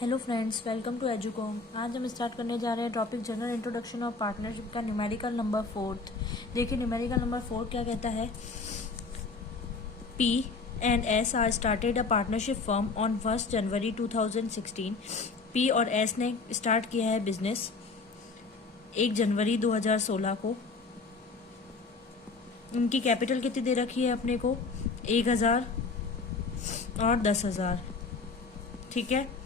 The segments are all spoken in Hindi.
Hello friends, welcome to Educom. आज हम स्टार्ट करने जा रहे हैं topic general introduction of partnership का न्यूमेरिकल नंबर 4। देखिए न्यूमेरिकल नंबर 4 क्या कहता है। P and S are started a partnership firm on 1 January 2016। P और एस ने स्टार्ट किया है बिजनेस 1 जनवरी 2016 को। उनकी कैपिटल कितनी दे रखी है अपने को, 1000 और 10,000। ठीक है।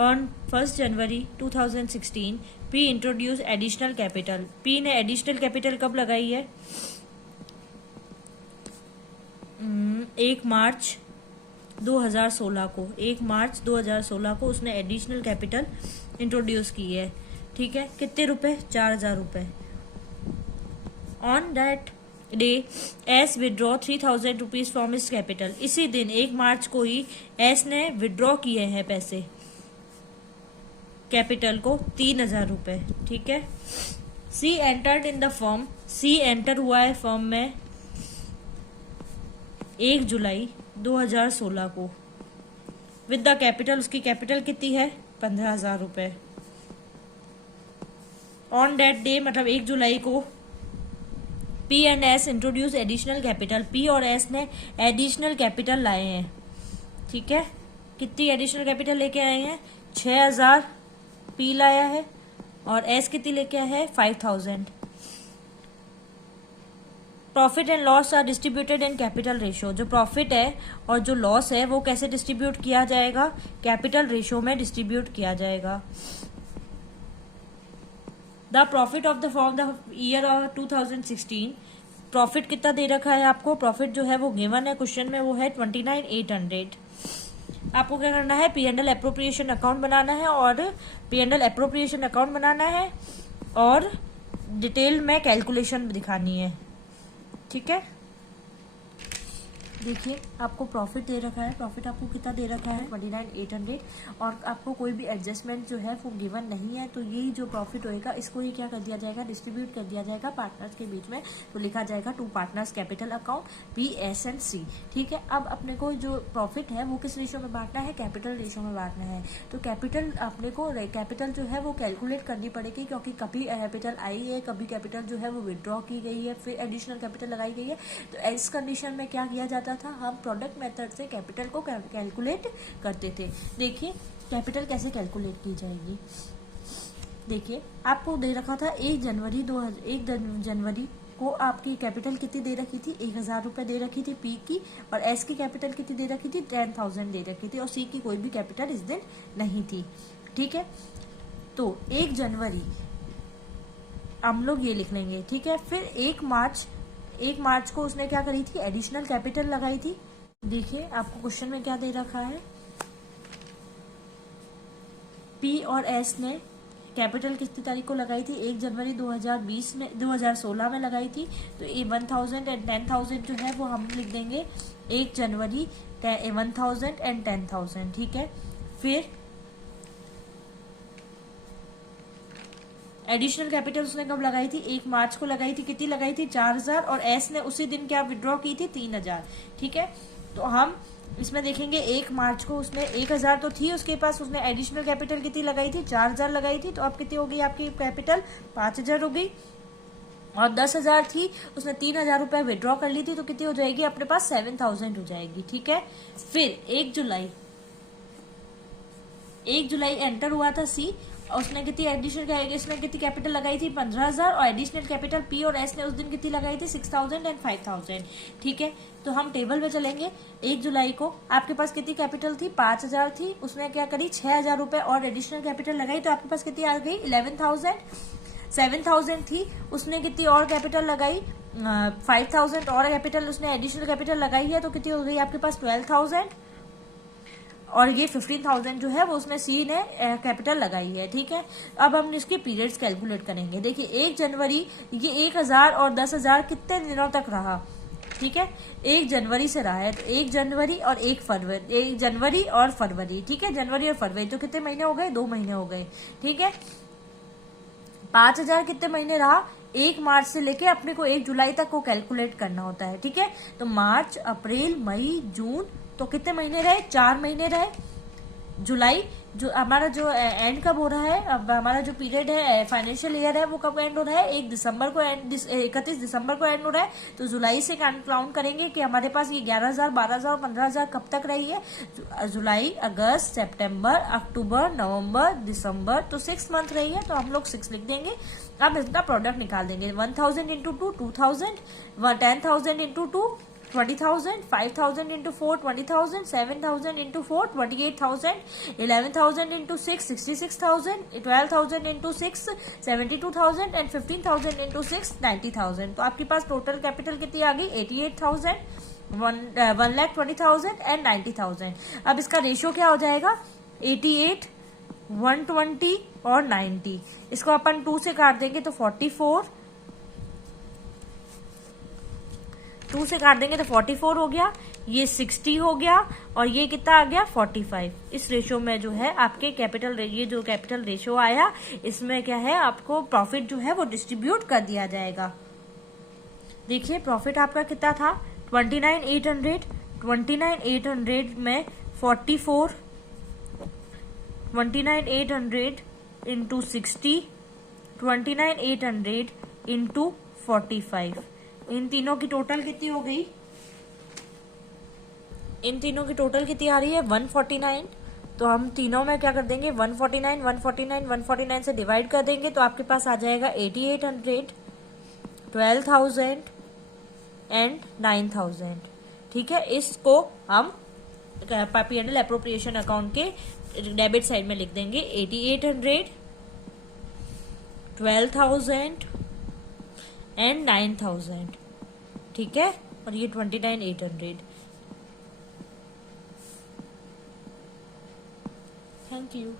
On 1 January 2016, P introduce additional capital. P ने एडिशनल कैपिटल कब लगाई है? 1 मार्च 2016 को। 1 मार्च 2016 को उसने एडिशनल कैपिटल इंट्रोड्यूस की है। ठीक है। कितने रुपए? 4,000 रुपए। On that day S withdraw 3,000 rupees from his capital. इसी दिन 1 मार्च को ही एस ने विड्रॉ किए हैं पैसे कैपिटल को, 3,000 रुपए। ठीक है। C entered in the firm. C enter हुआ है फर्म में 1 जुलाई 2016 को विद द कैपिटल। उसकी कैपिटल कितनी है? 15,000 रुपए। ऑन दैट डे मतलब 1 जुलाई को P and S introduce additional capital. P और एस ने एडिशनल कैपिटल लाए हैं। ठीक है। कितनी एडिशनल कैपिटल लेके आए हैं? 6,000 पी लाया है और एस कितनी लेके आया है? 5,000। Profit and loss are distributed in capital ratio. जो प्रॉफिट है और जो लॉस है वो कैसे डिस्ट्रीब्यूट किया जाएगा? कैपिटल रेशियो में डिस्ट्रीब्यूट किया जाएगा। The profit of the form the year of 2016। Profit कितना दे रखा है आपको? प्रॉफिट जो है वो गिवन है क्वेश्चन में, वो है 29,800। आपको क्या करना है? P&L एप्रोप्रिएशन अकाउंट बनाना है और P&L एप्रोप्रिएशन अकाउंट बनाना है और डिटेल में कैलकुलेशन दिखानी है। ठीक है। देखिए आपको प्रॉफिट दे रखा है। प्रॉफिट आपको कितना दे रखा है? 29,800। और आपको कोई भी एडजस्टमेंट जो है वो गिवन नहीं है, तो यही जो प्रॉफिट होएगा इसको ही क्या कर दिया जाएगा? डिस्ट्रीब्यूट कर दिया जाएगा पार्टनर्स के बीच में। तो लिखा जाएगा 2 partners capital account P, S and C। ठीक है। अब अपने को जो प्रॉफिट है वो किस रेशियो में बांटना है? कैपिटल रेशियो में बांटना है। तो कैपिटल अपने को कैपिटल जो है वो कैलकुलेट करनी पड़ेगी, क्योंकि कभी कैपिटल आई है, कभी कैपिटल जो है वो विड्रॉ की गई है, फिर एडिशनल कैपिटल लगाई गई है। तो इस कंडीशन में क्या किया जाता था? हम प्रोडक्ट मेथड से कैपिटल को कैलकुलेट करते थे। देखिए कैपिटल कैसे कैलकुलेट की जाएगी। देखिए आपको दे रखा था 1 जनवरी को आपकी कैपिटल कितनी दे रखी थी? 1,000 रुपए दे रखी थी पी की, और एस की कैपिटल कितनी दे रखी थी? 10,000 दे रखी थी, और सी की कोई भी कैपिटल इस दिन नहीं थी। ठीक है। तो 1 जनवरी हम लोग ये लिख लेंगे। ठीक है। फिर 1 मार्च को उसने क्या करी थी? एडिशनल कैपिटल लगाई थी। देखिए आपको क्वेश्चन में क्या दे रखा है। पी और एस ने कैपिटल कितनी तारीख को लगाई थी? 1 जनवरी 2016 में लगाई थी। तो ये 1,000 एंड 10,000 जो है वो हम लिख देंगे 1 जनवरी 1,000 एंड 10,000। ठीक है। फिर एडिशनल कैपिटल उसने कब लगाई थी? 1 मार्च को लगाई थी। कितनी लगाई थी? 4,000। और एस ने उसी दिन क्या विड्रॉ की थी? 3,000। ठीक है। तो हम इसमें देखेंगे 1 मार्च को उसने 1,000 तो थी उसके पास, उसने एडिशनल कैपिटल कितनी लगाई थी? 4,000 लगाई थी। तो अब कितनी हो गई आपकी कैपिटल? 5,000 हो गई। और 10,000 थी, उसने 3,000 रुपए विड्रॉ कर ली थी, तो कितनी हो जाएगी अपने पास? 7,000 हो जाएगी। ठीक है। फिर 1 जुलाई एंटर हुआ था सी, और उसने कितनी इसमें कितनी कैपिटल लगाई थी? 15,000। और एडिशनल कैपिटल पी और एस ने उस दिन कितनी लगाई थी? 6,000 एंड 5,000। ठीक है। तो हम टेबल में चलेंगे। 1 जुलाई को आपके पास कितनी कैपिटल थी? 5,000 थी। उसने क्या करी? 6,000 रुपए और एडिशनल कैपिटल लगाई, तो आपके पास कितनी आ गई? 11,000। 7,000 थी, उसने कितनी और कैपिटल लगाई? 5,000 और कैपिटल उसने एडिशनल कैपिटल लगाई है, तो कितनी हो गई आपके पास? 12,000। और ये 15,000 जो है वो उसमें सी ने कैपिटल लगाई है। ठीक है। अब हम इसके पीरियड्स कैलकुलेट करेंगे। देखिए 1 जनवरी ये 1,000 और 10,000 कितने दिनों तक रहा? ठीक है। 1 जनवरी से रहा है, तो 1 जनवरी और 1 जनवरी और फरवरी। ठीक है। जनवरी और फरवरी तो कितने महीने हो गए? 2 महीने हो गए। ठीक है। 5,000 कितने महीने रहा? 1 मार्च से लेके अपने को 1 जुलाई तक को कैलकुलेट करना होता है। ठीक है। तो मार्च, अप्रैल, मई, जून, तो कितने महीने रहे? 4 महीने रहे। जुलाई, जो हमारा जो एंड कब हो रहा है, अब हमारा जो पीरियड है फाइनेंशियल ईयर है वो कब एंड हो रहा है, 31 दिसंबर को एंड हो रहा है। तो जुलाई से काउंट करेंगे कि हमारे पास ये 11,000, 12,000, 15,000 कब तक रही है। जुलाई, अगस्त, सितंबर, अक्टूबर, नवंबर, दिसंबर, तो 6 मंथ रही है, तो हम लोग 6 लिख देंगे। अब इसका प्रोडक्ट निकाल देंगे। 1,000 into 2 2,000, 10,000 into 2 20,000, 5,000 into 4 20,000, 7,000 into 4 28,000, 11,000 into 6 66,000, 12,000 into 6 72,000 and 15,000 into 6 90,000। तो आपके पास टोटल कैपिटल कितनी आ गई, 88,000, 1,20,000 एंड 90,000। अब इसका रेशियो क्या हो जाएगा, 88, 120 और 90। इसको अपन 2 से काट देंगे तो 44, 2 से काट देंगे तो 44 हो गया, ये 60 हो गया और ये कितना आ गया 45। इस रेशियो में जो है आपके कैपिटल, ये जो कैपिटल रेशियो आया, इसमें क्या है आपको प्रॉफिट जो है वो डिस्ट्रीब्यूट कर दिया जाएगा। देखिए प्रॉफिट आपका कितना था 29,800, 29,800 में 44, 29,800 इंटू 60, 29,800 इंटू 45। इन तीनों की टोटल कितनी हो गई, इन तीनों की टोटल कितनी आ रही है 149। तो हम तीनों में क्या कर देंगे 149, 149, 149 से डिवाइड कर देंगे तो आपके पास आ जाएगा 8800, 12,000 एंड 9,000। ठीक है, इसको हम P&L एप्रोप्रिएशन अकाउंट के डेबिट साइड में लिख देंगे। 8800, 12,000 एंड 9,000। ठीक है, और ये 29,800। Thank you.